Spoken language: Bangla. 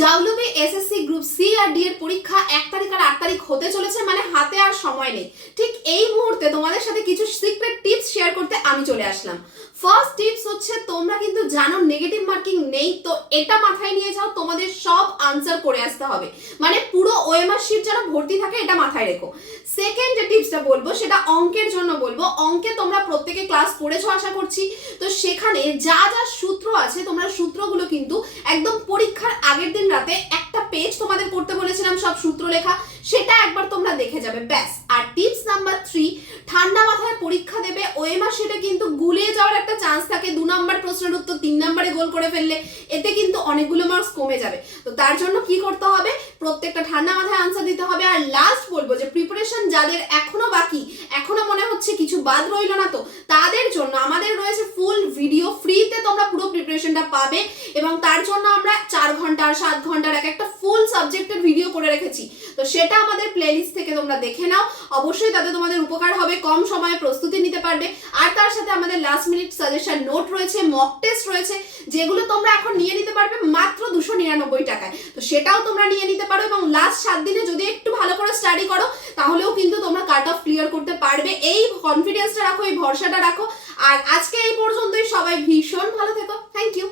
ডাব্লিউবি এসএসসি গ্রুপ সি আর ডি এর পরীক্ষা 1 তারিখ আর 8 তারিখ হতে চলেছে, মানে হাতে আর সময় নেই। ঠিক এই মুহূর্তে তোমাদের সাথে কিছু সিক্রেট টিপস শেয়ার করতে আমি চলে আসলাম। ফার্স্ট টিপস হচ্ছে, তোমরা কিন্তু জানো নেগেটিভ মার্কিং নেই, তো এটা মাথায় নিয়ে যাও, তোমাদের সব আনসার করে আসতে হবে, মানে পুরো ওএমআর শিট যেন ভর্তি থাকে, এটা মাথায় রেখো। সেকেন্ড যে টিপসটা বলবো সেটা অঙ্কের জন্য বলবো। অঙ্কে তোমরা প্রত্যেকে ক্লাস করেছো আশা করছি, তো সেখানে যা যা সূত্র আছে তোমরা সূত্রগুলো কিন্তু একদম পরীক্ষার আগের দিন রাতে একটা পেজ তোমাদের করতে বলেছিলাম সব সূত্র লেখা, সেটা একবার তোমরা দেখে যাবে, ব্যাস। আর টিপস নাম্বার 3, ঠান্ডা মাথায় পরীক্ষা দেবে। ওএমআর শিটে কিন্তু গুলিয়ে যাওয়ার একটা চান্স থাকে, 2 নম্বর প্রশ্নের উত্তর 3 নম্বরে গোল করে ফেললে এতে কিন্তু অনেকগুলো মার্কস কমে যাবে। তো তার জন্য কি করতে হবে, প্রত্যেকটা ঠান্ডা মাথায় আনসার দিতে হবে। আর লাস্ট বলবো যে প্রিপারেশন যাদের এখনো বাকি, এখনো মনে হচ্ছে কিছু বাদ রইল না, তো তাদের জন্য আমাদের রয়েছে ফুল ভিডিও, ফ্রিতে তোমরা পুরো প্রিপারেশনটা পাবে। এবং তার জন্য আমরা 4 ঘন্টা 7 ঘন্টার একটা ফুল সাবজেক্টের ভিডিও করে রেখেছি, তো সেটা আমাদের প্লেলিস্ট থেকে তোমরা দেখে নাও। অবশ্যই তাতে তোমাদের উপকার হবে, কম সময়ে প্রস্তুতি নিতে পারবে। আর তার সাথে আমাদের লাস্ট মিনিট সাজেশন নোট রয়েছে, মক টেস্ট রয়েছে, যেগুলো তোমরা এখন নিয়ে নিতে পারবে মাত্র 299 টাকায়, তো সেটাও তোমরা নিয়ে নিতে পারো। এবং লাস্ট 7 দিনে যদি একটু ভালো করে স্টাডি করো তাহলেও কিন্তু তোমরা কাট অফ ক্লিয়ার করতে পারবে। এই কনফিডেন্সটা রাখো, এই ভরসাটা রাখো। আর আজকে এই পর্যন্তই, সবাই ভীষণ ভালো থেকো। Thank you.